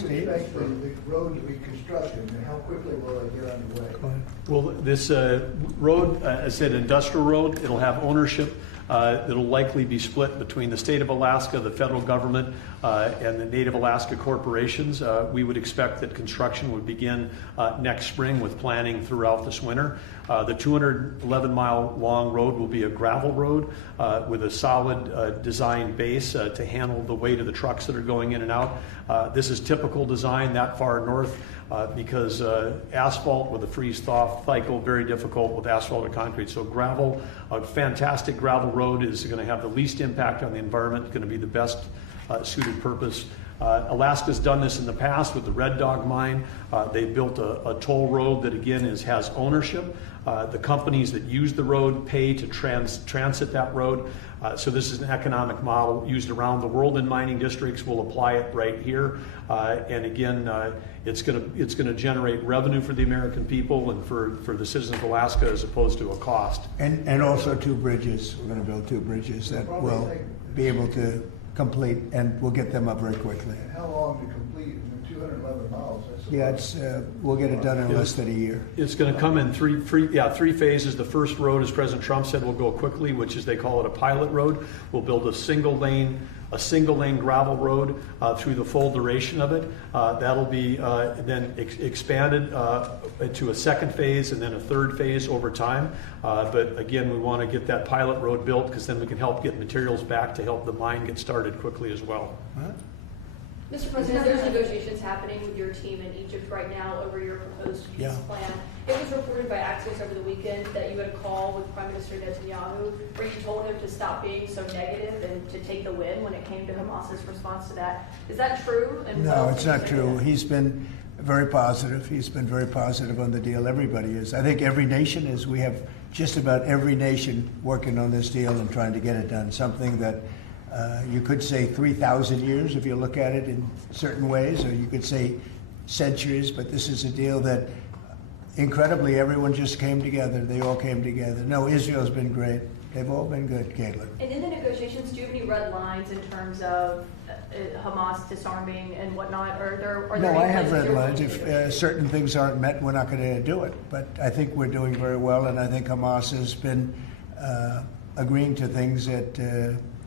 do you expect the road to be constructed, and how quickly will it get underway? Well, this road, as I said, industrial road, it'll have ownership. It'll likely be split between the state of Alaska, the federal government, and the Native Alaska corporations. We would expect that construction would begin next spring with planning throughout this winter. The 211-mile long road will be a gravel road with a solid design base to handle the weight of the trucks that are going in and out. This is typical design that far north because asphalt with a freeze-thaw cycle, very difficult with asphalt or concrete. So gravel, a fantastic gravel road is going to have the least impact on the environment, going to be the best suited purpose. Alaska's done this in the past with the Red Dog mine. They built a toll road that again has ownership. The companies that use the road pay to transit that road. So this is an economic model used around the world in mining districts. We'll apply it right here. And again, it's going to generate revenue for the American people and for the citizens of Alaska as opposed to a cost. And also 2 bridges. We're going to build 2 bridges that will be able to complete, and we'll get them up very quickly. And how long to complete? 211 miles. We'll get it done in less than a year. It's going to come in three phases. The first road, as President Trump said, will go quickly, which is they call it a pilot road. We'll build a single lane gravel road through the full duration of it. That'll be then expanded to a second phase and then a third phase over time. But again, we want to get that pilot road built because then we can help get materials back to help the mine get started quickly as well. Mr. President, there's negotiations happening with your team in Egypt right now over your proposed peace plan. It was reported by Axios over the weekend that you had a call with Prime Minister Netanyahu where you told him to stop being so negative and to take the win when it came to Hamas's response to that. Is that true? And no, it's not true. He's been very positive. He's been very positive on the deal. Everybody is. I think every nation is. We have just about every nation working on this deal and trying to get it done. Something that you could say 3,000 years if you look at it in certain ways, or you could say centuries, but this is a deal that incredibly everyone just came together. They all came together. No, Israel's been great. They've all been good, Caitlin. And in the negotiations, do you have any red lines in terms of Hamas disarming and whatnot? Are there no, any I have places red lines. If certain things aren't met, we're not going to do it. But I think we're doing very well, and I think Hamas has been agreeing to things that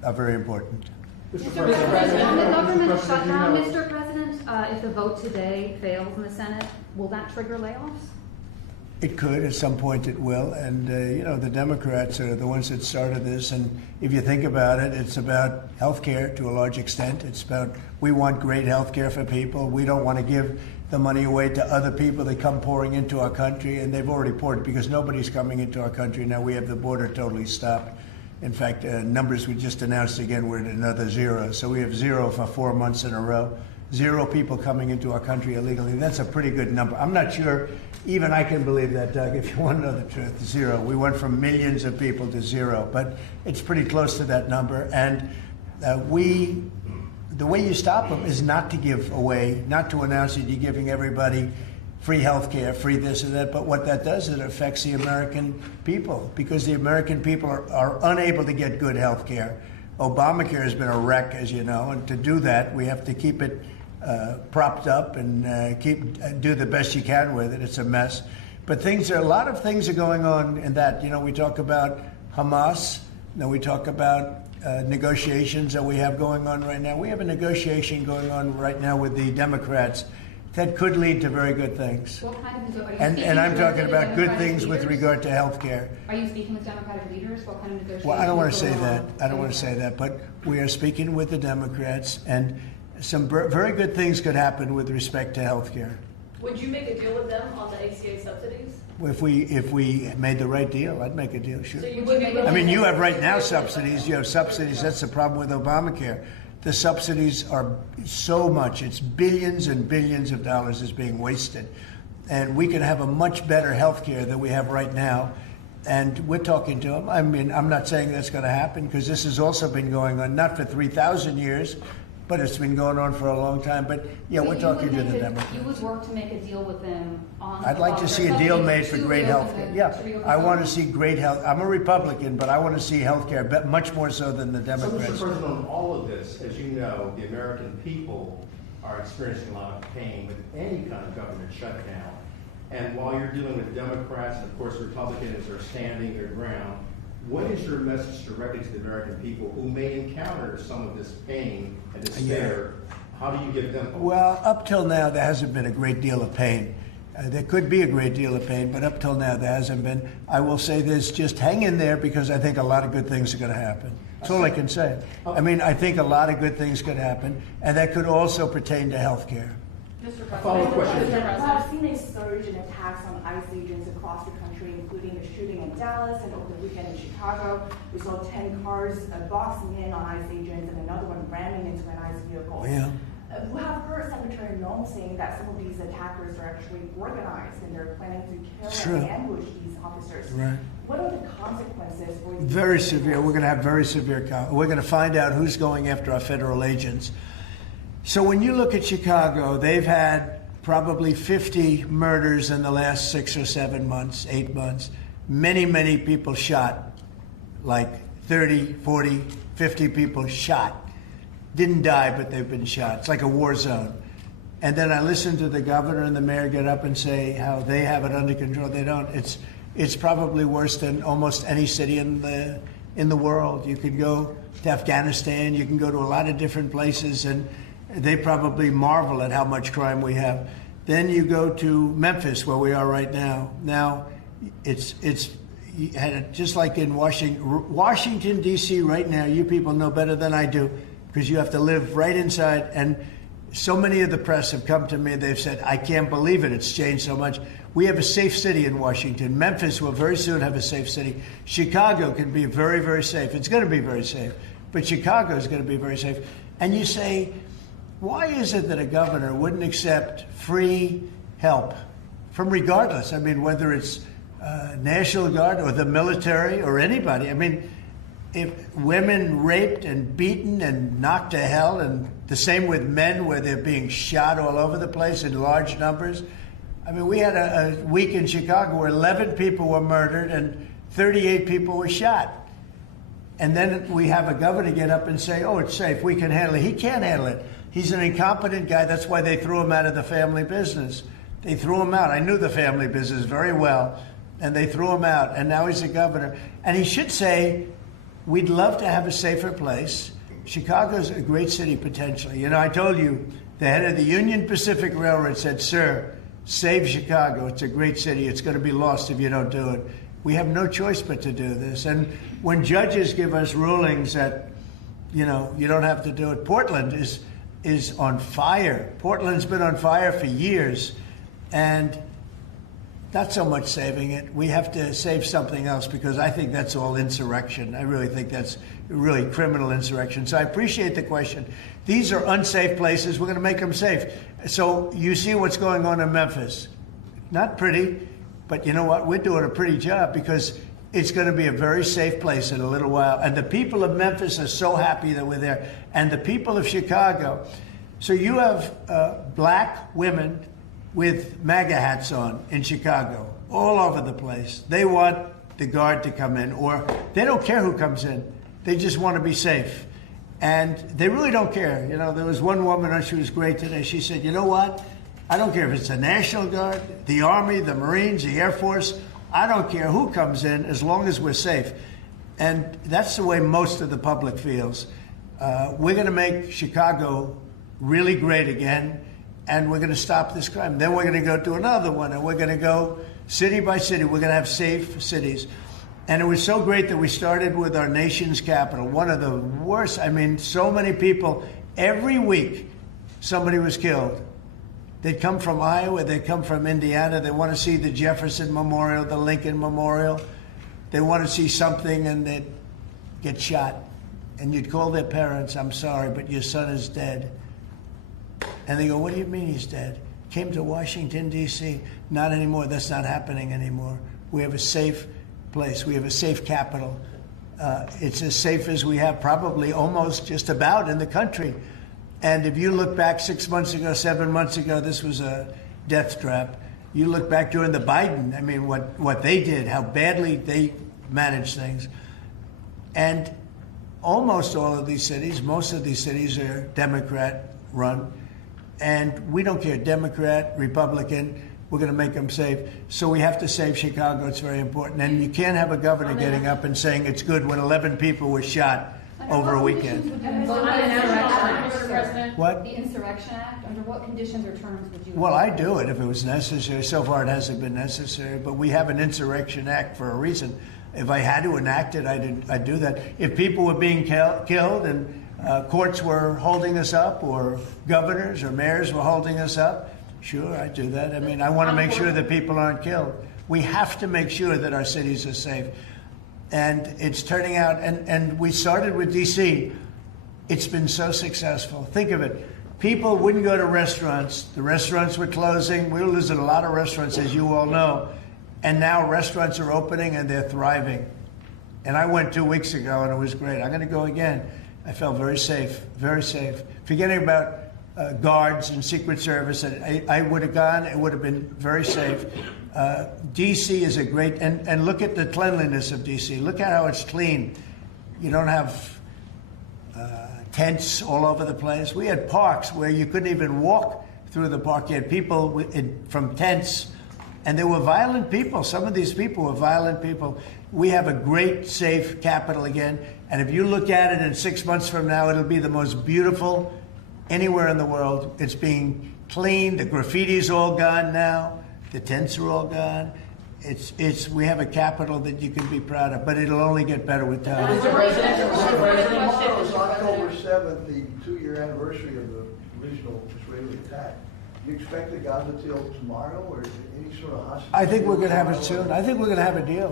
are very important. Mr. President, on the government shutdown, Mr. President, if the vote today fails in the Senate, will that trigger layoffs? It could. At some point it will. And, the Democrats are the ones that started this. And if you think about it, it's about health care to a large extent. It's about we want great health care for people. We don't want to give the money away to other people that come pouring into our country. And they've already poured because nobody's coming into our country. Now we have the border totally stopped. In fact, numbers we just announced again, we're at another 0. So we have 0 for 4 months in a row. 0 people coming into our country illegally. That's a pretty good number. I'm not sure even I can believe that, Doug, if you want to know the truth. 0. We went from millions of people to 0, but it's pretty close to that number. And the way you stop them is not to give away, not to announce that you're giving everybody free health care, free this and that, but what that does is it affects the American people because the American people are unable to get good health care. Obamacare has been a wreck, as you know, and to do that, we have to keep it propped up and do the best you can with it. It's a mess. But a lot of things are going on in that. We talk about Hamas, then we talk about negotiations that we have going on right now. We have a negotiation going on right now with the Democrats that could lead to very good things. What kind of and I'm talking about good things with regard to health care. Are you speaking with Democratic leaders? What kind of negotiations? Well, I don't want to say that. I don't want to say that. But we are speaking with the Democrats, and some very good things could happen with respect to health care. Would you make a deal with them on the ACA subsidies? If we made the right deal, I'd make a deal, sure. So you would make a I mean, you have right now subsidies. You have subsidies. That's the problem with Obamacare. The subsidies are so much. It's billions and billions of dollars is being wasted. And we can have a much better health care than we have right now. And we're talking to them. I mean, I'm not saying that's going to happen because this has also been going on, not for 3,000 years, but it's been going on for a long time. But, yeah, we're talking to the Democrats. You would work to make a deal with them on... I'd like to see a deal made for great health care. Yeah, I want to see great health. I'm a Republican, but I want to see health care much more so than the Democrats. So, Mr. President, on all of this, as you know, the American people are experiencing a lot of pain with any kind of government shutdown. And while you're dealing with Democrats, and of course Republicans are standing their ground, what is your message directly to the American people who may encounter some of this pain and despair? How do you give them hope? Well, up till now, there hasn't been a great deal of pain. There could be a great deal of pain, but up till now, there hasn't been. I will say this, just hang in there, because I think a lot of good things are going to happen. That's all I can say. I mean, I think a lot of good things could happen, and that could also pertain to health care. Mr. President. Follow-up question. Mr. We President. have seen a surge in attacks on ICE agents across the country, including the shooting in Dallas and over the weekend in Chicago. We saw 10 cars boxing in on ICE agents and another one ramming into an ICE vehicle. Yeah. We have heard Secretary Noem saying that some of these attackers are actually organized and they're planning to kill and ambush these officers. Right. What are the consequences for these? Very severe. We're going to have very severe. We're going to find out who's going after our federal agents. So when you look at Chicago, they've had probably 50 murders in the last 6 or 7 months, 8 months. Many, many people shot, like 30, 40, 50 people shot. Didn't die, but they've been shot. It's like a war zone. And then I listen to the governor and the mayor get up and say how they have it under control. They don't. It's probably worse than almost any city in the world. You can go to Afghanistan. You can go to a lot of different places, and they probably marvel at how much crime we have. Then you go to Memphis, where we are right now. Now, it's just like in Washington, D.C. right now. You people know better than I do, because you have to live right inside. And so many of the press have come to me. They've said, I can't believe it. It's changed so much. We have a safe city in Washington. Memphis will very soon have a safe city. Chicago can be very, very safe. It's going to be very safe. But Chicago is going to be very safe. And you say, why is it that a governor wouldn't accept free help from regardless? I mean, whether it's National Guard or the military or anybody. I mean, if women raped and beaten and knocked to hell, and the same with men where they're being shot all over the place in large numbers. I mean, we had a week in Chicago where 11 people were murdered and 38 people were shot. And then we have a governor get up and say, oh, it's safe, we can handle it. He can't handle it. He's an incompetent guy. That's why they threw him out of the family business. They threw him out. I knew the family business very well, and they threw him out. And now he's a governor. And he should say, we'd love to have a safer place. Chicago's a great city, potentially. You know, I told you, the head of the Union Pacific Railroad said, sir, save Chicago. It's a great city. It's going to be lost if you don't do it. We have no choice but to do this. And when judges give us rulings that, you know, you don't have to do it, Portland is on fire. Portland's been on fire for years. And not so much saving it. We have to save something else, because I think that's all insurrection. I really think that's really criminal insurrection. So I appreciate the question. These are unsafe places. We're going to make them safe. So you see what's going on in Memphis. Not pretty, but you know what? We're doing a pretty job, because it's going to be a very safe place in a little while. And the people of Memphis are so happy that we're there. And the people of Chicago. So you have black women with MAGA hats on in Chicago, all over the place. They want the guard to come in, or they don't care who comes in. They just want to be safe. And they really don't care. You know, there was one woman, she was great today. She said, you know what? I don't care if it's the National Guard, the Army, the Marines, the Air Force. I don't care who comes in, as long as we're safe. And that's the way most of the public feels. We're going to make Chicago really great again. And we're going to stop this crime. Then we're going to go to another one, and we're going to go city by city. We're going to have safe cities. And it was so great that we started with our nation's capital, one of the worst. I mean, so many people, every week somebody was killed. They'd come from Iowa, they'd come from Indiana. They want to see the Jefferson Memorial, the Lincoln Memorial. They want to see something, and they'd get shot. And you'd call their parents, I'm sorry, but your son is dead. And they go, what do you mean he's dead? Came to Washington, D.C. Not anymore. That's not happening anymore. We have a safe place. We have a safe capital. It's as safe as we have probably almost just about in the country. And if you look back 6 months ago, 7 months ago, this was a death trap. You look back during the Biden, I mean, what they did, how badly they managed things. And almost all of these cities, most of these cities are Democrat run. And we don't care, Democrat, Republican, we're going to make them safe. So we have to save Chicago. It's very important. And you can't have a governor getting up and saying it's good when 11 people were shot over a weekend. What? The Insurrection Act, under what conditions or terms would you? Well, I'd do it if it was necessary. So far, it hasn't been necessary. But we have an Insurrection Act for a reason. If I had to enact it, I'd do that. If people were being killed and courts were holding us up, or governors or mayors were holding us up, sure, I'd do that. I mean, I want to make sure that people aren't killed. We have to make sure that our cities are safe. And it's turning out, and we started with D.C. It's been so successful. Think of it. People wouldn't go to restaurants. The restaurants were closing. We were losing a lot of restaurants, as you all know. And now restaurants are opening and they're thriving. And I went 2 weeks ago and it was great. I'm going to go again. I felt very safe, very safe. Forgetting about guards and Secret Service, I would have gone. It would have been very safe. D.C. is a great, and look at the cleanliness of D.C. Look at how it's clean. You don't have tents all over the place. We had parks where you couldn't even walk through the park. You had people from tents, and they were violent people. Some of these people were violent people. We have a great, safe capital again, and if you look at it in 6 months from now, it'll be the most beautiful anywhere in the world. It's being cleaned. The graffiti's all gone now. The tents are all gone. We have a capital that you can be proud of, but it'll only get better with time. Tomorrow is October 7th, the 2-year anniversary of the original Israeli attack. Do you expect the Gaza deal tomorrow, or any sort of hostage? I think we're going to have it soon. I think we're going to have a deal.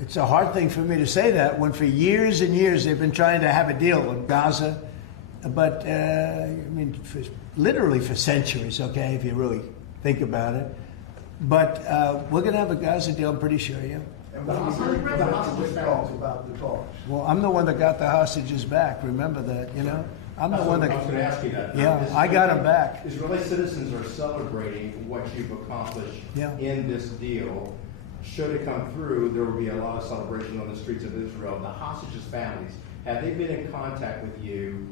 It's a hard thing for me to say that when for years and years they've been trying to have a deal with Gaza, but literally for centuries. Okay, if you really think about it. But we're going to have a Gaza deal, I'm pretty sure, yeah. And what are you hearing from the talks about the talks? Well, I'm the one that got the hostages back. Remember that, you know? I'm the one that... I was going to ask you that. Yeah, I got them back. Israeli citizens are celebrating what you've accomplished in this deal. Should it come through, there will be a lot of celebration on the streets of Israel. The hostages' families, have they been in contact with you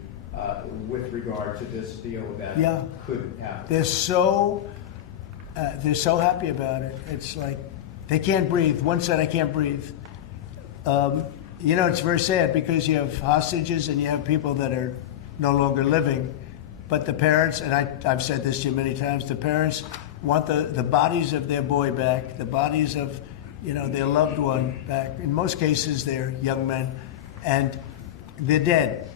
with regard to this deal that could happen? They're so happy about it. It's like they can't breathe. One said, I can't breathe. It's very sad because you have hostages and you have people that are no longer living. But the parents, and I've said this to you many times, the parents want the bodies of their boy back, the bodies of their loved one back. In most cases, they're young men, and they're dead.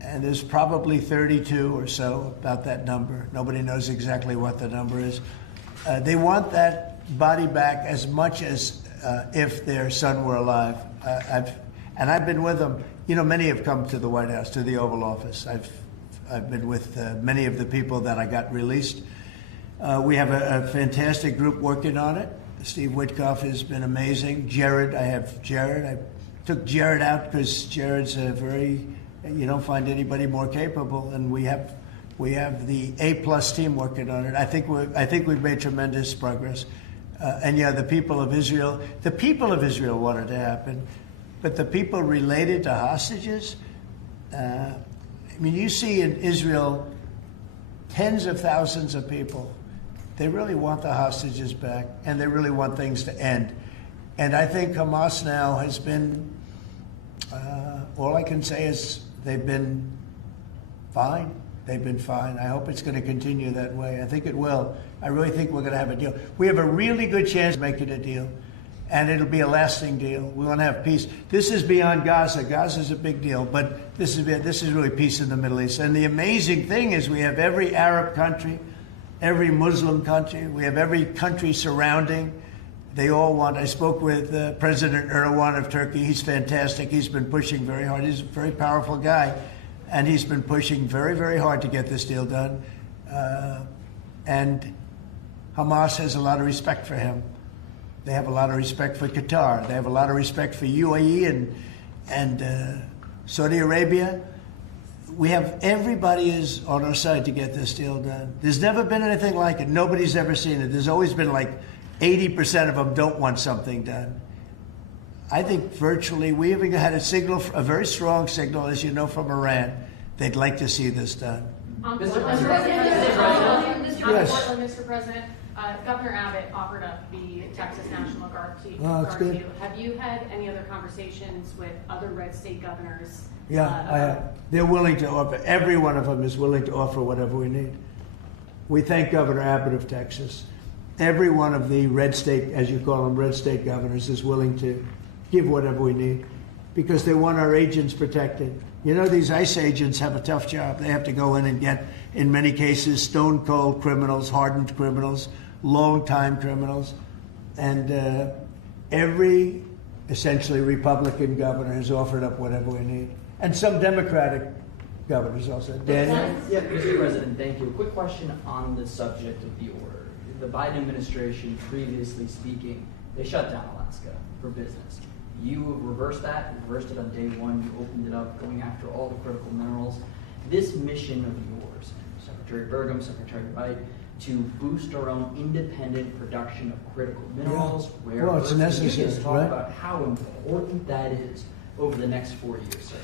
And there's probably 32 or so, about that number. Nobody knows exactly what the number is. They want that body back as much as if their son were alive. I've been with them. Many have come to the White House, to the Oval Office. I've been with many of the people that I got released. We have a fantastic group working on it. Steve Witkoff has been amazing. I took Jared out because Jared's you don't find anybody more capable, and we have the A+ team working on it. I think we've made tremendous progress. The people of Israel wanted to happen, but the people related to hostages, you see in Israel tens of thousands of people. They really want the hostages back, and they really want things to end. And I think Hamas now has been, all I can say is they've been fine. They've been fine. I hope it's going to continue that way. I think it will. I really think we're going to have a deal. We have a really good chance of making a deal, and it'll be a lasting deal. We want to have peace. This is beyond Gaza. Gaza's a big deal, but this is really peace in the Middle East. And the amazing thing is we have every Arab country, every Muslim country. We have every country surrounding. They all want. I spoke with President Erdogan of Turkey. He's fantastic. He's been pushing very hard. He's a very powerful guy. And he's been pushing very, very hard to get this deal done. And Hamas has a lot of respect for him. They have a lot of respect for Qatar. They have a lot of respect for UAE and Saudi Arabia. Everybody is on our side to get this deal done. There's never been anything like it. Nobody's ever seen it. There's always been like 80% of them don't want something done. I think virtually, we even had a very strong signal, as you know, from Iran. They'd like to see this done. On Mr. Portland, President. Yes. Mr. President, Governor Abbott offered up the Texas National Guard to that's guard good. you. Have you had any other conversations with other red state governors? Yeah, they're willing to offer, every one of them is willing to offer whatever we need. We thank Governor Abbott of Texas. Every one of the red state, as you call them, red state governors is willing to give whatever we need because they want our agents protected. You know, these ICE agents have a tough job. They have to go in and get, in many cases, stone cold criminals, hardened criminals, long-time criminals. And every essentially Republican governor has offered up whatever we need. And some Democratic governors also. Daniel? Yeah, Mr. President, thank you. A quick question on the subject of the order. The Biden administration, previously speaking, they shut down Alaska for business. You reversed that, you reversed it on day one, you opened it up, going after all the critical minerals. This mission of yours, Secretary Burgum, Secretary Wright, to boost our own independent production of critical minerals, rare Well, it's earths. necessary, Can you just talk right? about how important that is over the next 4 years, sir?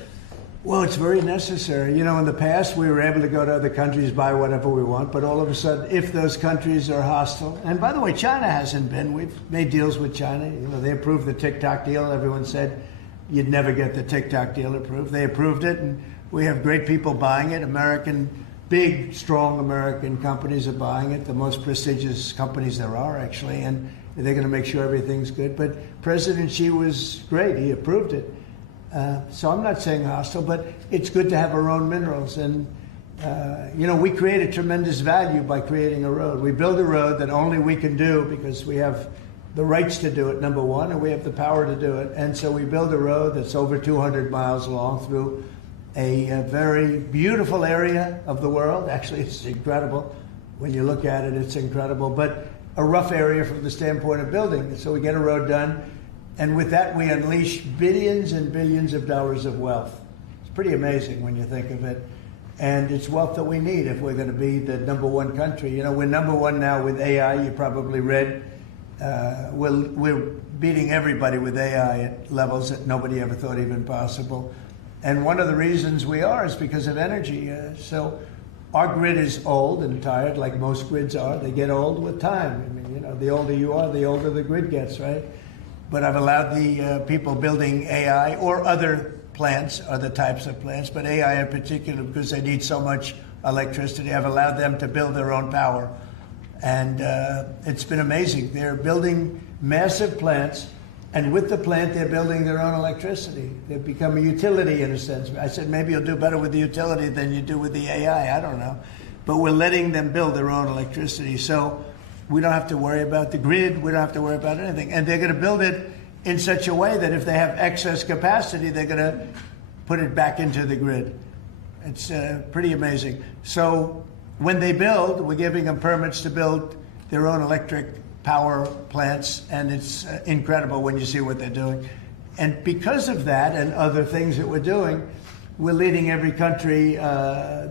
Well, it's very necessary. You know, in the past, we were able to go to other countries, buy whatever we want, but all of a sudden, if those countries are hostile, and by the way, China hasn't been. We've made deals with China. You know, they approved the TikTok deal. Everyone said you'd never get the TikTok deal approved. They approved it, and we have great people buying it. Big, strong American companies are buying it, the most prestigious companies there are, actually, and they're going to make sure everything's good. But President Xi was great. He approved it. So I'm not saying hostile, but it's good to have our own minerals. And, you know, we created tremendous value by creating a road. We build a road that only we can do because we have the rights to do it, number one, and we have the power to do it. And so we build a road that's over 200 miles long through a very beautiful area of the world. Actually, it's incredible. When you look at it, it's incredible. But a rough area from the standpoint of building. So we get a road done. And with that, we unleash billions and billions of dollars of wealth. It's pretty amazing when you think of it. And it's wealth that we need if we're going to be the number one country. You know, we're number one now with AI. You probably read. We're beating everybody with AI at levels that nobody ever thought even possible. And one of the reasons we are is because of energy. So our grid is old and tired, like most grids are. They get old with time. I mean, you know, the older you are, the older the grid gets, right? But I've allowed the people building AI or other plants, other types of plants, but AI in particular because they need so much electricity. I've allowed them to build their own power. And it's been amazing. They're building massive plants, and with the plant, they're building their own electricity. They've become a utility in a sense. I said, maybe you'll do better with the utility than you do with the AI. I don't know. But we're letting them build their own electricity. So we don't have to worry about the grid. We don't have to worry about anything. And they're going to build it in such a way that if they have excess capacity, they're going to put it back into the grid. It's pretty amazing. So when they build, we're giving them permits to build their own electric power plants, and it's incredible when you see what they're doing. And because of that and other things that we're doing, we're leading every country.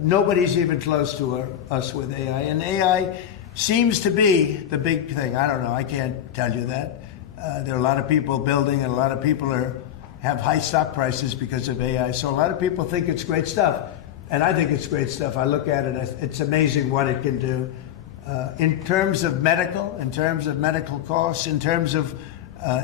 Nobody's even close to us with AI. And AI seems to be the big thing. I don't know. I can't tell you that. There are a lot of people building, and a lot of people have high stock prices because of AI. So a lot of people think it's great stuff. And I think it's great stuff. I look at it, it's amazing what it can do. In terms of medical costs, in terms of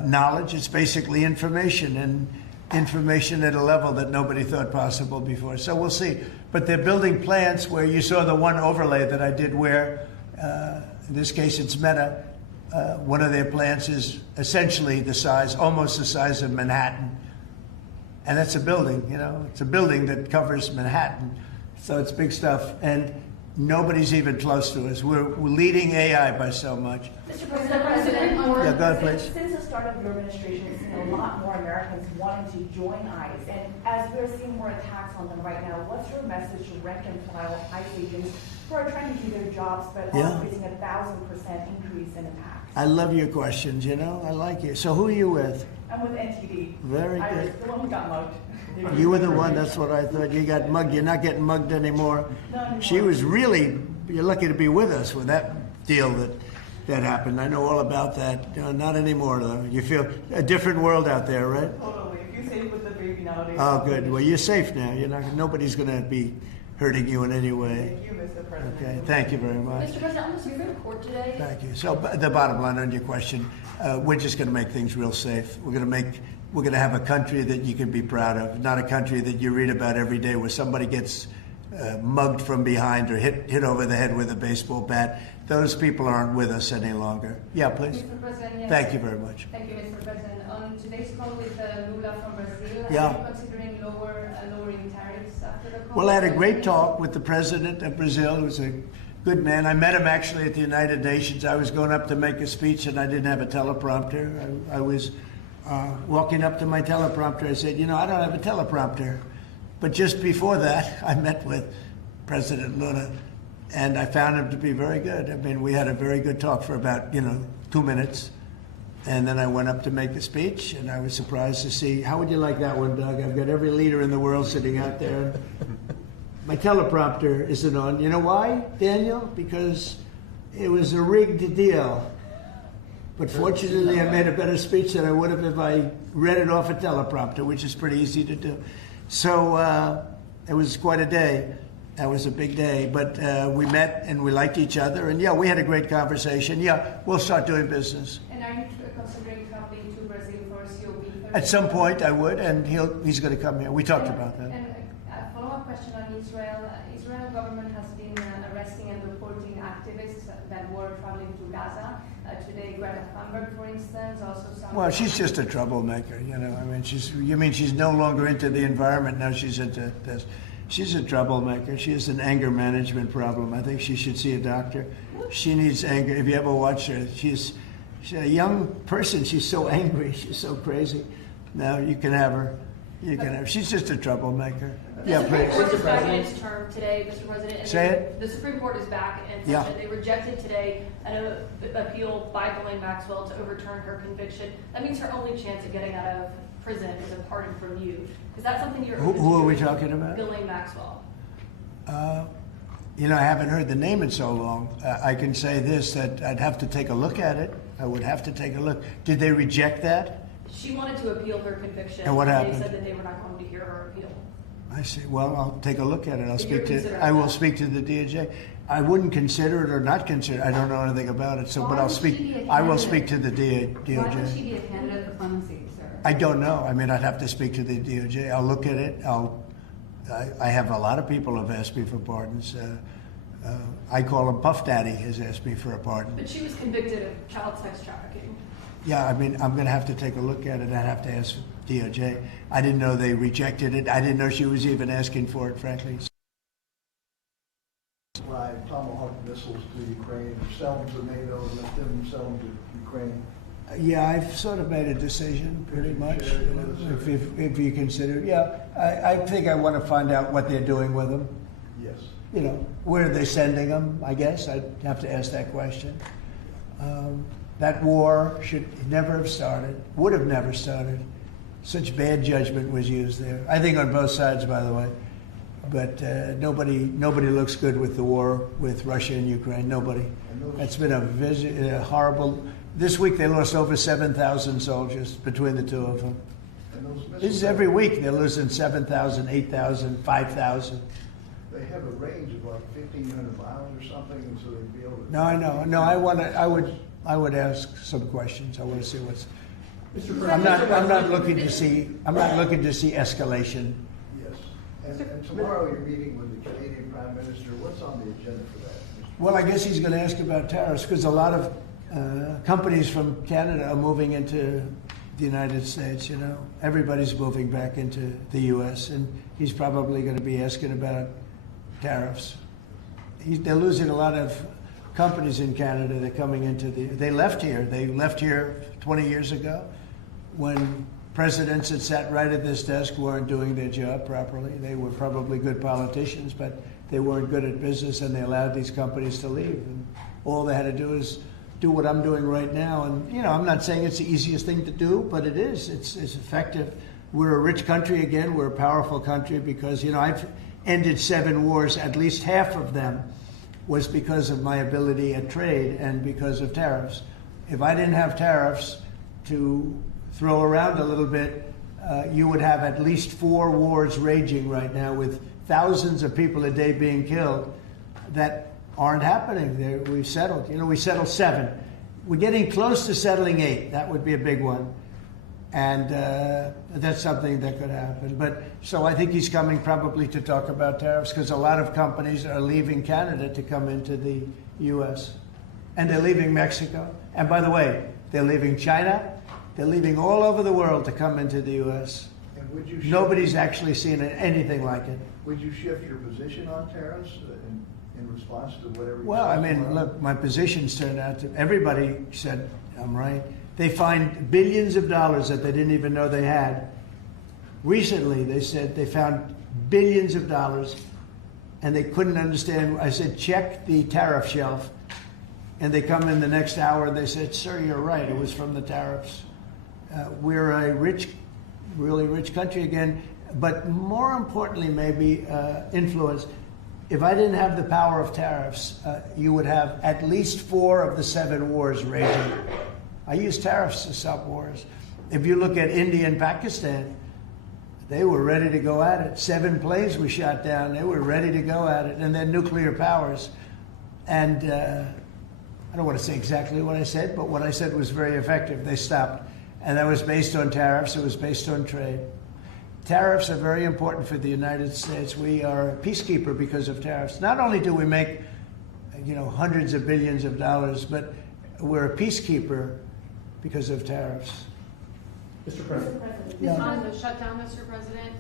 knowledge, it's basically information, and information at a level that nobody thought possible before. So we'll see. But they're building plants where you saw the one overlay that I did where, in this case it's Meta, one of their plants is essentially almost the size of Manhattan. And that's a building, you know, it's a building that covers Manhattan. So it's big stuff. And nobody's even close to us. We're leading AI by so much. Mr. President, Yeah, go ahead, please. Since the start of your administration, we've seen a lot more Americans wanting to join ICE. And as we're seeing more attacks on them right now, what's your message to rank and file ICE agents who are trying to do their jobs but are facing 1,000% increase in attacks? I love your questions, you know. I like you. So who are you with? I'm with NTD. Very I was good. the one who got mugged. You were the one, that's what I thought. You got mugged. You're not getting mugged anymore. She was really, you're lucky to be with us with that deal that happened. I know all about that. Not anymore, though. You feel a different world out there, right? Totally. If you're safe with the baby nowadays. Oh, good. Well, you're safe now. Nobody's going to be hurting you in any way. Thank you, Mr. President. Okay, thank you very much. Mr. President, on the Supreme Court today, Thank you. So the bottom line on your question, we're just going to make things real safe. We're going to have a country that you can be proud of, not a country that you read about every day where somebody gets mugged from behind or hit over the head with a baseball bat. Those people aren't with us any longer. Yeah, please. Mr. President, yes. Thank you very much. Thank you, Mr. President. On today's call with Lula from Brazil, Yeah. are you considering lowering tariffs after the call? Well, I had a great talk with the president of Brazil, who's a good man. I met him actually at the United Nations. I was going up to make a speech, and I didn't have a teleprompter. I was walking up to my teleprompter. I said, I don't have a teleprompter. But just before that, I met with President Lula, and I found him to be very good. I mean, we had a very good talk for about, 2 minutes. And then I went up to make a speech, and I was surprised to see, how would you like that one, Doug? I've got every leader in the world sitting out there. My teleprompter isn't on. You know why, Daniel? Because it was a rigged deal. But fortunately, I made a better speech than I would have if I read it off a teleprompter, which is pretty easy to do. So it was quite a day. That was a big day. But we met, and we liked each other. And, we had a great conversation. We'll start doing business. And are you considering traveling to Brazil for COP? At some point, I would, and he's going to come here. We talked about that. And a follow-up question on Israel. Israel government has been arresting and deporting activists that were traveling to Gaza. Today, Greta Thunberg, for instance, also some... Well, she's just a troublemaker, I mean, she's no longer into the environment, now she's into this. She's a troublemaker. She has an anger management problem. I think she should see a doctor. She needs anger. If you ever watch her, she's a young person. She's so angry. She's so crazy. Now you can have her. She's just a troublemaker. the Supreme Court is back in President. its term today, Mr. President. and Say it. The Supreme Court is back in Yeah. session. They rejected today an appeal by Ghislaine Maxwell to overturn her conviction. That means her only chance of getting out of prison is a pardon from you. Is that something you're open to Who are we doing? talking about? Ghislaine Maxwell. I haven't heard the name in so long. I can say this, that I'd have to take a look at it. I would have to take a look. Did they reject that? She wanted to appeal her conviction. And what happened? They said that they were not going to hear her appeal. I see. Well, I'll take a look at it. You're I will considering speak to the DOJ. I wouldn't consider it or not consider it. I don't know anything about it. So, Why but I'll would she speak. be a I will candidate? speak to the DOJ. Why would she be a candidate for clemency, sir? I don't know. I mean, I'd have to speak to the DOJ. I'll look at it. I have a lot of people have asked me for pardons. I call him Puff Daddy has asked me for a pardon. But she was convicted of child sex trafficking. Yeah, I mean, I'm going to have to take a look at it. I'd have to ask DOJ. I didn't know they rejected it. I didn't know she was even asking for it, frankly. Fly Tomahawk missiles to Ukraine, sell them to NATO, let them sell them to Ukraine. Yeah, I've sort of made a decision, pretty much. If you consider, I think I want to find out what they're doing with them. Yes. Where are they sending them? I guess I'd have to ask that question. That war should never have started, would have never started. Such bad judgment was used there. I think on both sides, by the way. But nobody looks good with the war with Russia and Ukraine. Nobody. It's been a horrible. This week they lost over 7,000 soldiers between the two of them. This is every week they're losing 7,000, 8,000, 5,000. They have a range of like 1,500 miles or something, and so they'd be able to. No, I know. No, I would ask some questions. I want to see what's. I'm not looking to see escalation. Yes. And tomorrow you're meeting with the Canadian Prime Minister. What's on the agenda for that? Well, I guess he's going to ask about tariffs because a lot of companies from Canada are moving into the United States. Everybody's moving back into the U.S. and he's probably going to be asking about tariffs. They're losing a lot of companies in Canada. They're coming into they left here. They left here 20 years ago when presidents that sat right at this desk weren't doing their job properly. They were probably good politicians, but they weren't good at business, and they allowed these companies to leave. And all they had to do is do what I'm doing right now. And, I'm not saying it's the easiest thing to do, but it is. It's effective. We're a rich country again. We're a powerful country because, I've ended 7 wars. At least half of them was because of my ability at trade and because of tariffs. If I didn't have tariffs to throw around a little bit, you would have at least 4 wars raging right now with thousands of people a day being killed that aren't happening. We've settled. We settled 7. We're getting close to settling 8. That would be a big one. And that's something that could happen. But so I think he's coming probably to talk about tariffs because a lot of companies are leaving Canada to come into the U.S. And they're leaving Mexico. And by the way, they're leaving China. They're leaving all over the world to come into the U.S. And would you Nobody's actually seen anything like it. Would you shift your position on tariffs in response to whatever? Well, I mean, look, my positions turned out to, everybody said I'm right. They find billions of dollars that they didn't even know they had. Recently, they said they found billions of dollars and they couldn't understand. I said, check the tariff shelf. And they come in the next hour and they said, sir, you're right. It was from the tariffs. We're a rich, really rich country again. But more importantly, maybe influence. If I didn't have the power of tariffs, you would have at least 4 of the 7 wars raging. I use tariffs to stop wars. If you look at India and Pakistan, they were ready to go at it. 7 planes were shot down. They were ready to go at it. And they're nuclear powers. And I don't want to say exactly what I said, but what I said was very effective. They stopped. And that was based on tariffs. It was based on trade. Tariffs are very important for the United States. We are a peacekeeper because of tariffs. Not only do we make, hundreds of billions of dollars, but we're a peacekeeper because of tariffs. Mr. President. On the shutdown, Mr. President,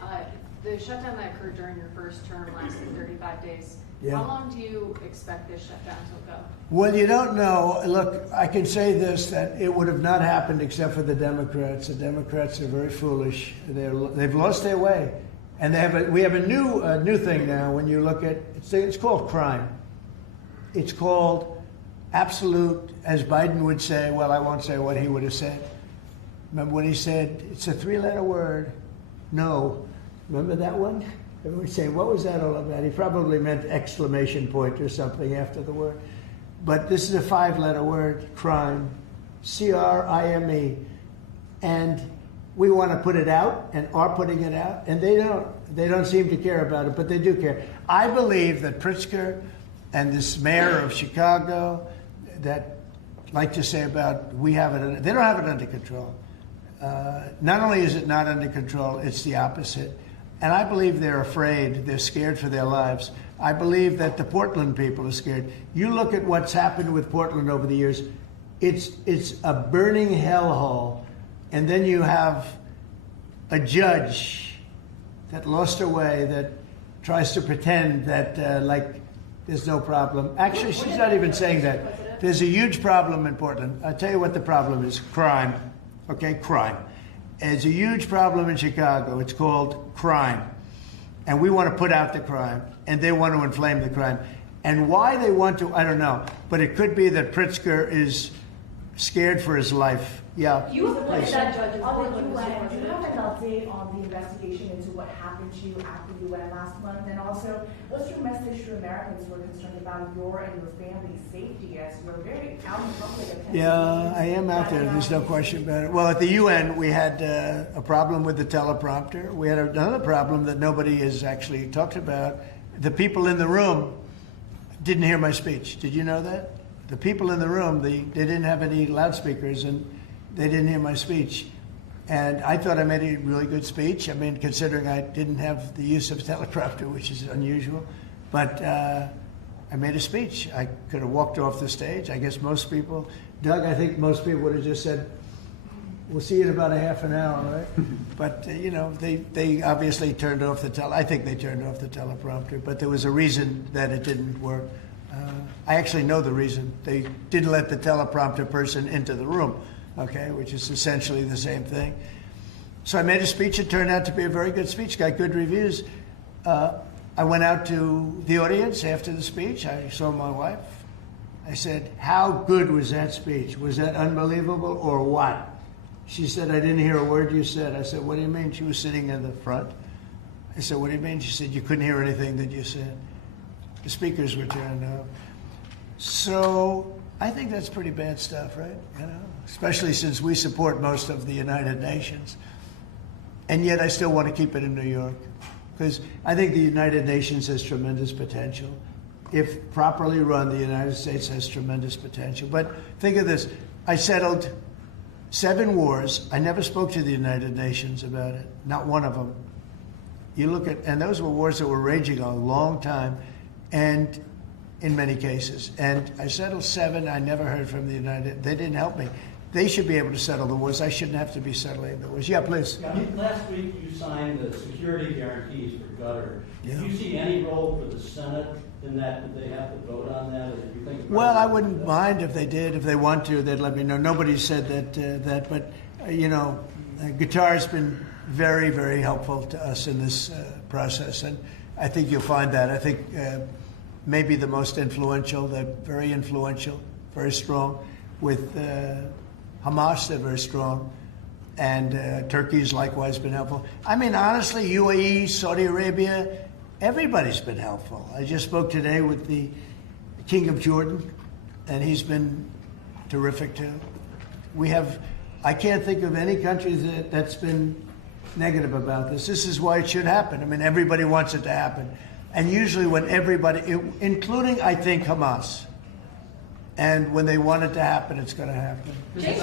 the shutdown that occurred during your first term lasted 35 days. Yeah. How long do you expect this shutdown to go? Well, you don't know. Look, I can say this, that it would have not happened except for the Democrats. The Democrats are very foolish. They've lost their way. And we have a new thing now when you look at, it's called crime. It's called absolute, as Biden would say, well, I won't say what he would have said. Remember when he said, it's a 3-letter word, no. Remember that one? Everyone's saying, what was that all about? He probably meant exclamation point or something after the word. But this is a 5-letter word, crime, C-R-I-M-E. And we want to put it out and are putting it out, and they don't. They don't seem to care about it, but they do care. I believe that Pritzker and this mayor of Chicago that like to say about they don't have it under control. Not only is it not under control, it's the opposite. And I believe they're afraid, they're scared for their lives. I believe that the Portland people are scared. You look at what's happened with Portland over the years, it's a burning hellhole. And then you have a judge that lost her way, that tries to pretend that like there's no problem. Actually, she's not even saying that. There's a huge problem in Portland. I'll tell you what the problem is, crime. Okay, crime. There's a huge problem in Chicago. It's called crime. And we want to put out the crime, and they want to inflame the crime. And why they want to, I don't know. But it could be that Pritzker is scared for his life. Yeah. You appointed that judge. On the UN, do you have an update on the investigation into what happened to you at the UN last month? And also, what's your message to Americans who are concerned about your and your family's safety as you're very out in public? Yeah, I am out there. There's no question about it. Well, at the UN, we had a problem with the teleprompter. We had another problem that nobody has actually talked about. The people in the room didn't hear my speech. Did you know that? The people in the room, they didn't have any loudspeakers, and they didn't hear my speech. And I thought I made a really good speech. I mean, considering I didn't have the use of teleprompter, which is unusual. But I made a speech. I could have walked off the stage. I guess most people, Doug, I think most people would have just said, we'll see you in about a half an hour, right? But, they obviously turned off I think they turned off the teleprompter, but there was a reason that it didn't work. I actually know the reason. They didn't let the teleprompter person into the room, okay, which is essentially the same thing. So I made a speech. It turned out to be a very good speech, got good reviews. I went out to the audience after the speech. I saw my wife. I said, how good was that speech? Was that unbelievable or what? She said, I didn't hear a word you said. I said, what do you mean? She was sitting in the front. I said, what do you mean? She said, you couldn't hear anything that you said. The speakers were turned off. So I think that's pretty bad stuff, right? Especially since we support most of the United Nations. And yet I still want to keep it in New York. because I think the United Nations has tremendous potential. If properly run, the United States has tremendous potential. But think of this. I settled 7 wars. I never spoke to the United Nations about it. Not one of them. You look at, and those were wars that were raging a long time, and in many cases. And I settled 7. I never heard from the United. They didn't help me. They should be able to settle the wars. I shouldn't have to be settling the wars. Yeah, please. Yeah, last week you signed the security guarantees for Qatar. Yeah. Do you see any role for the Senate in that? Do they have to vote on that? Or do you think? Well, I wouldn't mind if they did. If they want to, they'd let me know. Nobody said that, but you know, Qatar's been very, very helpful to us in this process, and I think you'll find that. I think maybe the most influential. They're very influential, very strong. With Hamas, they're very strong, and Turkey's likewise been helpful. I mean, honestly, UAE, Saudi Arabia, everybody's been helpful. I just spoke today with the King of Jordan, and he's been terrific too. I can't think of any country that's been negative about this. This is why it should happen. I mean, everybody wants it to happen. And usually when everybody, including, I think, Hamas, and when they want it to happen, it's going to happen. James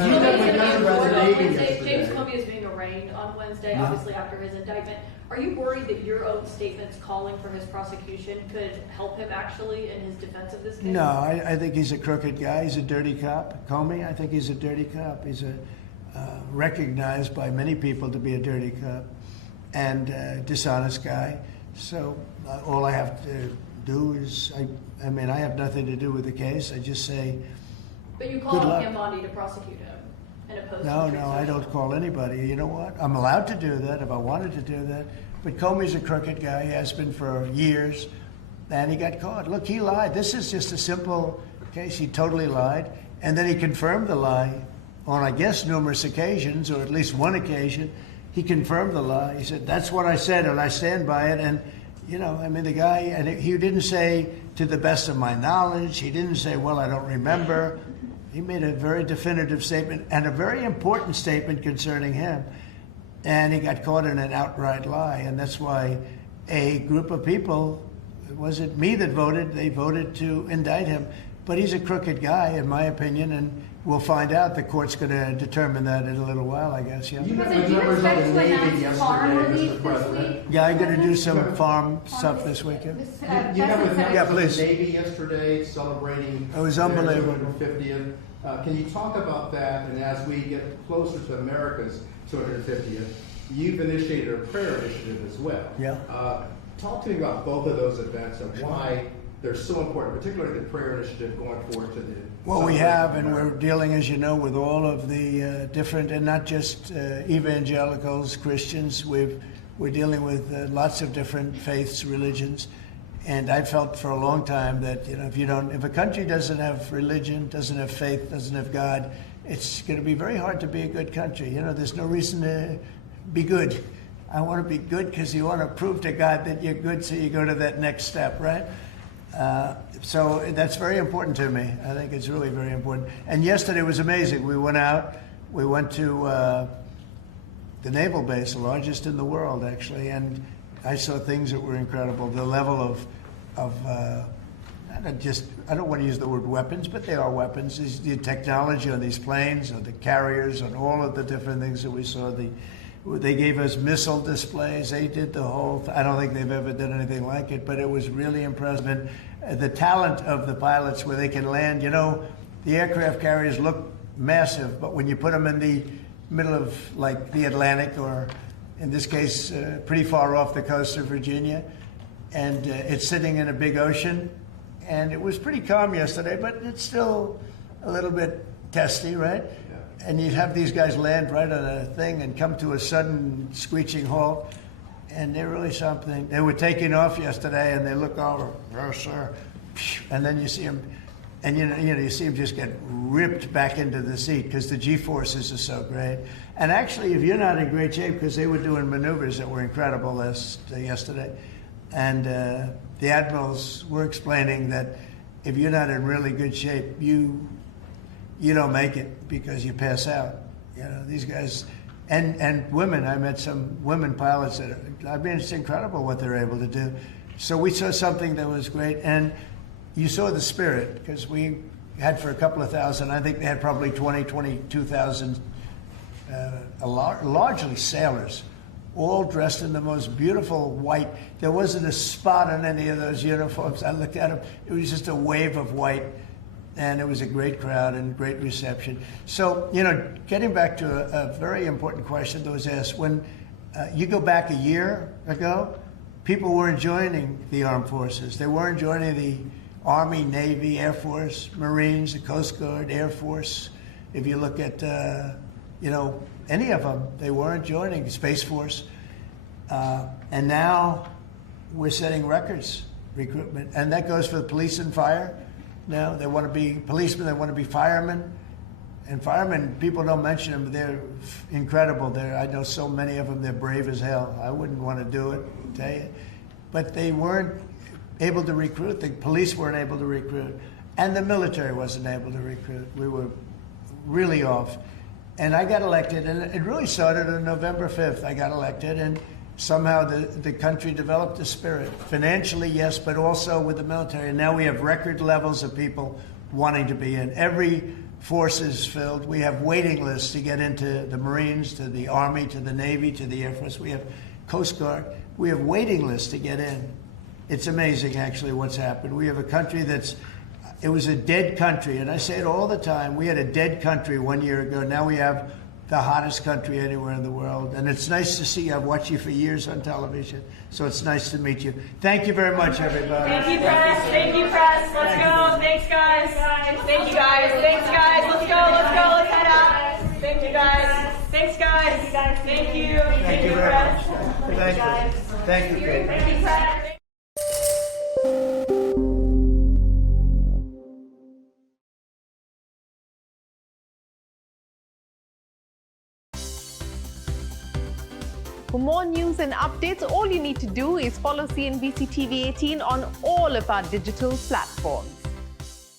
Comey is being arraigned on Wednesday, obviously after his indictment. Are you worried that your own statements calling for his prosecution could help him actually in his defense of this case? No, I think he's a crooked guy. He's a dirty cop. Comey, I think he's a dirty cop. He's recognized by many people to be a dirty cop and dishonest guy. So all I have to do is, I mean, I have nothing to do with the case. I just say, but you called on Pam Bondi to prosecute him and oppose No, I don't call anybody. You know what? I'm allowed to do that if I wanted to do that. But Comey's a crooked guy. He has been for years. And he got caught. Look, he lied. This is just a simple case. He totally lied. And then he confirmed the lie on, I guess, numerous occasions, or at least one occasion. He confirmed the lie. He said, that's what I said, and I stand by it. And, you know, I mean, the guy, and he didn't say, to the best of my knowledge. He didn't say, well, I don't remember. He made a very definitive statement and a very important statement concerning him. And he got caught in an outright lie. And that's why a group of people, it wasn't me that voted, they voted to indict him. But he's a crooked guy, in my opinion, and we'll find out. The court's going to determine that in a little while, I guess. Yeah. You have members of the Navy yesterday, Mr. President. Yeah, I'm going to do some farm stuff this weekend. You have with Yeah, please. the Navy yesterday celebrating It was unbelievable. their 250th. Can you talk about that? And as we get closer to America's 250th, you've initiated a prayer initiative as well. Yeah. Talk to me about both of those events and why they're so important, particularly the prayer initiative going forward to the. Well, we have, and we're dealing, as you know, with all of the different, and not just evangelicals, Christians. We're dealing with lots of different faiths, religions, and I felt for a long time that if a country doesn't have religion, doesn't have faith, doesn't have God, it's going to be very hard to be a good country. There's no reason to be good. I want to be good because you want to prove to God that you're good, so you go to that next step, right? So that's very important to me. I think it's really very important. And yesterday was amazing. We went out. We went to the naval base, the largest in the world, actually, and I saw things that were incredible. The level of I don't want to use the word weapons, but they are weapons. The technology on these planes, on the carriers, on all of the different things that we saw. They gave us missile displays. They did the whole. I don't think they've ever done anything like it, but it was really impressive. And the talent of the pilots, where they can land. The aircraft carriers look massive, but when you put them in the middle of like the Atlantic, or in this case, pretty far off the coast of Virginia, and it's sitting in a big ocean, and it was pretty calm yesterday, but it's still a little bit testy, right? And you'd have these guys land right on a thing and come to a sudden screeching halt, and they're really something. They were taking off yesterday, and they look over, yes, sir, and then you see them, and you see them just get ripped back into the seat because the G-forces are so great. And actually, if you're not in great shape, because they were doing maneuvers that were incredible yesterday, and the admirals were explaining that if you're not in really good shape, you don't make it because you pass out. These guys, And women. I met some women pilots that I mean, it's incredible what they're able to do. So we saw something that was great, and you saw the spirit, because we had for a couple of thousand, I think they had probably 22,000, largely sailors, all dressed in the most beautiful white. There wasn't a spot on any of those uniforms. I looked at them, it was just a wave of white, and it was a great crowd and great reception. So, you know, getting back to a very important question that was asked, when you go back a year ago, people weren't joining the armed forces. They weren't joining the Army, Navy, Air Force, Marines, the Coast Guard, Air Force. If you look at, you know, any of them, they weren't joining Space Force. And now we're setting records, recruitment. And that goes for the police and fire. Now they want to be policemen, they want to be firemen. And firemen, people don't mention them, but they're incredible. I know so many of them, they're brave as hell. I wouldn't want to do it, tell you. But they weren't able to recruit. The police weren't able to recruit. And the military wasn't able to recruit. We were really off. And I got elected, and it really started on November 5th. I got elected, and somehow the country developed a spirit. Financially, yes, but also with the military. And now we have record levels of people wanting to be in. Every force is filled. We have waiting lists to get into the Marines, to the Army, to the Navy, to the Air Force. We have Coast Guard. We have waiting lists to get in. It's amazing, actually, what's happened. We have a country it was a dead country, and I say it all the time. We had a dead country 1 year ago. Now we have the hottest country anywhere in the world. And it's nice to see you. I've watched you for years on television, so it's nice to meet you. Thank you very much, everybody. Thank you, press. Thank you, press. Let's go. Thanks, guys. Thank you, guys. Thanks, guys. Let's go. Let's go. Let's head out. Thank you, guys. Thanks, guys. Thank you. Thank you very much. Thank you. Thank you. Thank you, press. For more news and updates, all you need to do is follow CNBC TV 18 on all of our digital platforms.